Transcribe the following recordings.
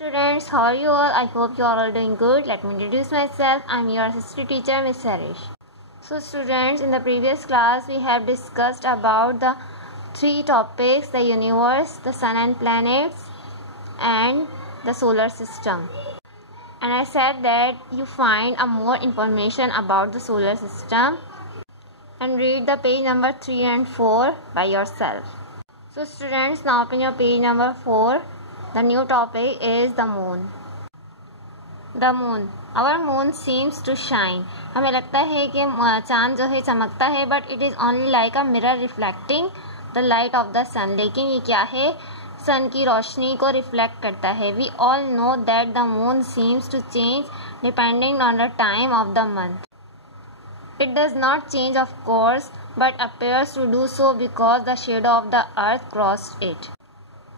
Students, how are you all? I hope you are all doing good. Let me introduce myself. I am your assistant teacher, Miss Harish. So students, in the previous class we have discussed about the three topics: the universe, the sun and planets, and the solar system. And I said that you find more information about the solar system and read the page number 3 and 4 by yourself. So students, now open your page number 4. The new topic is the moon. The moon. Our moon seems to shine. हमें लगता है कि चांद जो है चमकता है, but it is only like a mirror reflecting the light of the sun. लेकिन ये क्या है? सन की रोशनी को रिफ्लेक्ट करता है. We all know that the moon seems to change depending on the time of the month. It does not change, of course, but appears to do so because the shadow of the earth crossed it.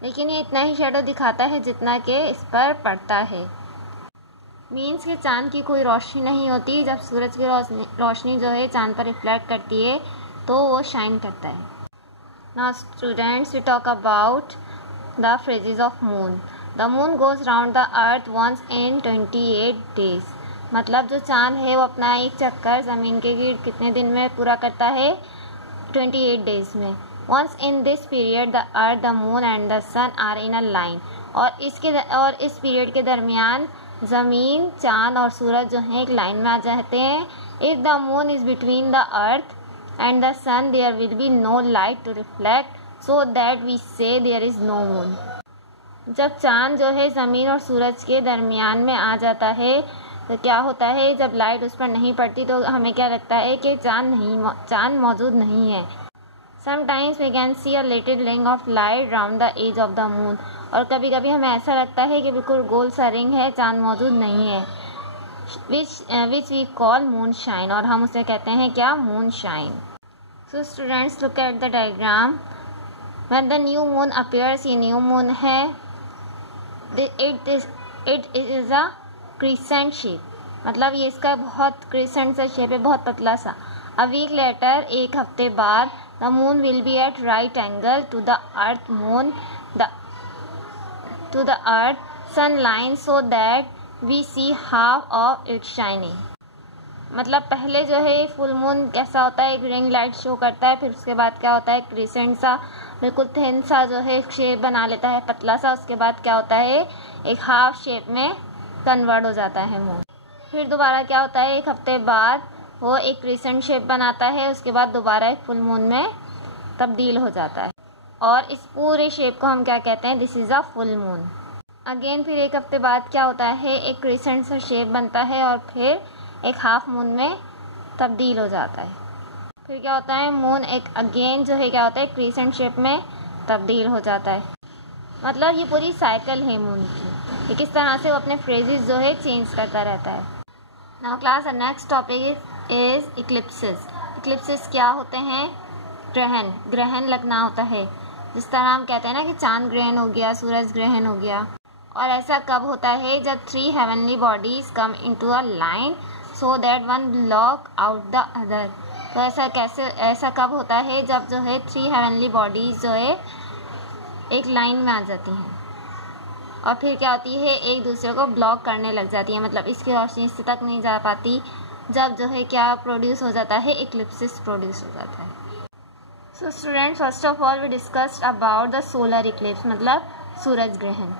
लेकिन ये इतना ही shadow दिखाता है जितना कि इस पर पड़ता है. मीन्स कि चांद की कोई रोशनी नहीं होती. जब सूरज की रोशनी जो है चांद पर रिफ्लेक्ट करती है तो वो शाइन करता है. Now students, we talk about the phases of moon. The moon goes round the earth once in 28 days. मतलब जो चांद है वो अपना एक चक्कर ज़मीन के गिर्द कितने दिन में पूरा करता है? 28 डेज में. Once in this period, the earth, the moon and the sun are in a line. और इस पीरियड के दरमियान ज़मीन, चाँद और सूरज जो हैं एक लाइन में आ जाते हैं. If the moon is between the earth and the sun, there will be no light to reflect, so that we say there is no moon. जब चाँद जो है ज़मीन और सूरज के दरमियान में आ जाता है तो क्या होता है? जब लाइट उस पर नहीं पड़ती तो हमें क्या लगता है कि चाँद मौजूद नहीं है. Sometimes we can see a little ring of light round the edge of the moon. और कभी कभी हमें ऐसा लगता है कि बिल्कुल गोल सा रिंग है, चांद मौजूद नहीं है. Which we call moonshine. और हम उसे कहते हैं क्या? Moonshine. So students, look at the diagram. When the new moon appears, ये new moon है. It is a crescent shape. मतलब ये इसका बहुत crescent सा शेप है, बहुत पतला सा. A week later, एक हफ्ते बाद, the moon will be at right angle to the earth sun line, so that we see half of it shining. मतलब पहले जो है फुल मून कैसा होता है? एक रिंग लाइट शो करता है. फिर उसके बाद क्या होता है? क्रिसेंट सा, बिल्कुल थिन सा जो है शेप बना लेता है, पतला सा. उसके बाद क्या होता है? एक हाफ शेप में कन्वर्ट हो जाता है मून. फिर दोबारा क्या होता है? एक हफ्ते बाद वो एक क्रिसेंट शेप बनाता है. उसके बाद दोबारा एक फुल मून में तब्दील हो जाता है. और इस पूरे शेप को हम क्या कहते हैं? This is a full moon. Again फिर एक हफ्ते बाद क्या होता है? एक क्रिसेंट सा शेप बनता है और फिर एक हाफ मून में तब्दील हो जाता है. फिर क्या होता है? मून एक अगेन जो है क्या होता है? क्रिसेंट शेप में तब्दील हो जाता है. मतलब ये पूरी साइकिल है मून की. ये किस तरह से वो अपने फ्रेजेस जो है चेंज करता रहता है. Now class, next topic is eclipses. Eclipses क्या होते हैं? ग्रहण लगना होता है. जिस तरह हम कहते हैं ना कि चांद ग्रहण हो गया, सूरज ग्रहण हो गया. और ऐसा कब होता है? जब 3 heavenly bodies come into a line so that one block out the other. तो ऐसा कब होता है? जब जो है 3 हेवनली बॉडीज जो है एक लाइन में आ जाती हैं और फिर क्या होती है? एक दूसरे को ब्लॉक करने लग जाती है. मतलब इसकी रोशनी इससे तक नहीं जा पाती. जब जो है क्या प्रोड्यूस हो जाता है? इक्लिप्सिस प्रोड्यूस हो जाता है. So student, first of all we discussed about the solar eclipse, मतलब सूरज ग्रहण.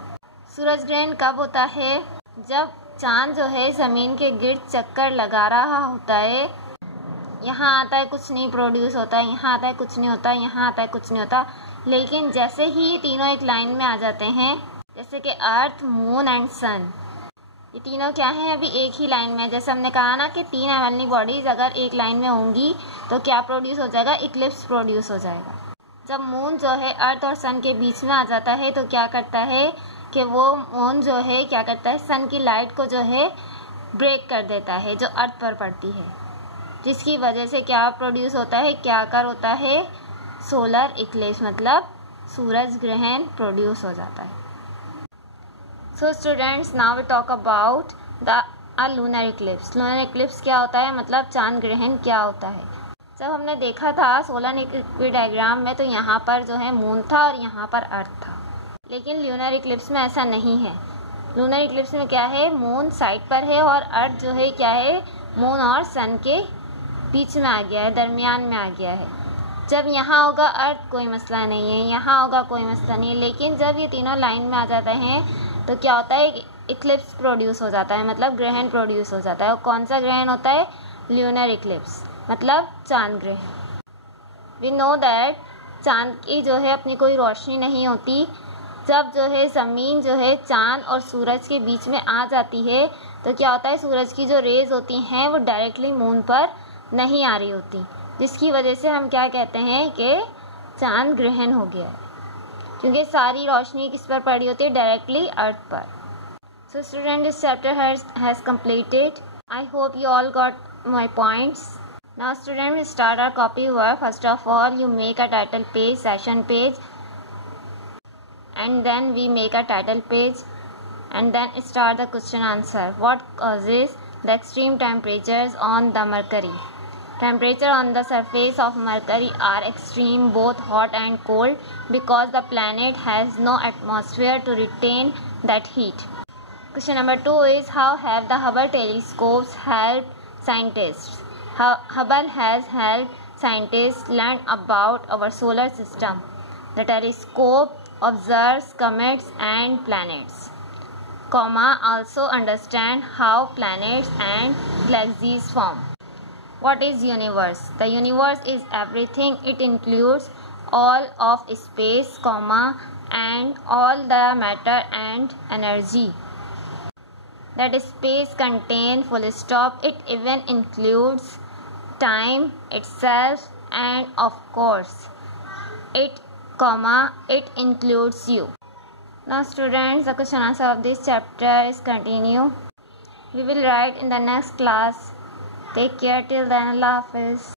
सूरज ग्रहण कब होता है? जब चांद जो है ज़मीन के गिर्द चक्कर लगा रहा होता है. यहाँ आता है, कुछ नहीं प्रोड्यूस होता है. यहाँ आता है, कुछ नहीं होता. यहाँ आता है, कुछ नहीं होता. लेकिन जैसे ही ये तीनों एक लाइन में आ जाते हैं, जैसे कि अर्थ, मून एंड सन, ये तीनों क्या हैं? अभी एक ही लाइन में. जैसे हमने कहा ना कि 3 हेवनली बॉडीज अगर एक लाइन में होंगी तो क्या प्रोड्यूस हो जाएगा? इक्लिप्स प्रोड्यूस हो जाएगा. जब मून जो है अर्थ और सन के बीच में आ जाता है तो क्या करता है कि वो मून जो है क्या करता है? सन की लाइट को जो है ब्रेक कर देता है जो अर्थ पर पड़ती है, जिसकी वजह से क्या प्रोड्यूस होता है? क्या आकर होता है? सोलर इक्लिप्स, मतलब सूरज ग्रहण प्रोड्यूस हो जाता है. So students, now we talk about the lunar eclipse. Lunar eclipse क्या होता है? मतलब चांद ग्रहण क्या होता है? जब हमने देखा था सोलर इक्लिप्स डायग्राम में तो यहाँ पर जो है मून था और यहाँ पर अर्थ था. लेकिन ल्यूनर इक्लिप्स में ऐसा नहीं है. लूनर इक्लिप्स में क्या है, मून साइड पर है और अर्थ जो है क्या है, मून और सन के बीच में आ गया है, दरमियान में आ गया है। जब यहाँ होगा अर्थ कोई मसला नहीं है, यहाँ होगा कोई मसला नहीं है, लेकिन जब ये तीनों लाइन में आ जाते हैं तो क्या होता है, इक्लिप्स प्रोड्यूस हो जाता है, मतलब ग्रहण प्रोड्यूस हो जाता है। और कौन सा ग्रहण होता है, ल्यूनर इक्लिप्स, मतलब चांद ग्रहण। वी नो दैट चांद की जो है अपनी कोई रोशनी नहीं होती। जब जो है ज़मीन जो है चांद और सूरज के बीच में आ जाती है तो क्या होता है, सूरज की जो रेज़ होती हैं वो डायरेक्टली मून पर नहीं आ रही होती, जिसकी वजह से हम क्या कहते हैं कि चांद ग्रहण हो गया है, क्योंकि सारी रोशनी किस पर पड़ी होती है, डायरेक्टली अर्थ पर। So student, this chapter has completed. I hope you all got my points. Now student, we start our copy work. First of all, you make a title page, session page, and then we make a title page, and then start the question answer. What causes the extreme temperatures on the Mercury? Temperature on the surface of Mercury are extreme, both hot and cold, because the planet has no atmosphere to retain that heat. Question number 2 is, how have the Hubble telescopes helped scientists? Hubble has helped scientists learn about our solar system. The telescope observes comets and planets, also understand how planets and galaxies form. What is universe? The universe is everything. It includes all of space, and all the matter and energy that space contains, full stop. It even includes time itself, and of course it includes you. Now students, the question answer of this chapter is continue. We will write in the next class. Take care till then. Allah Hafiz.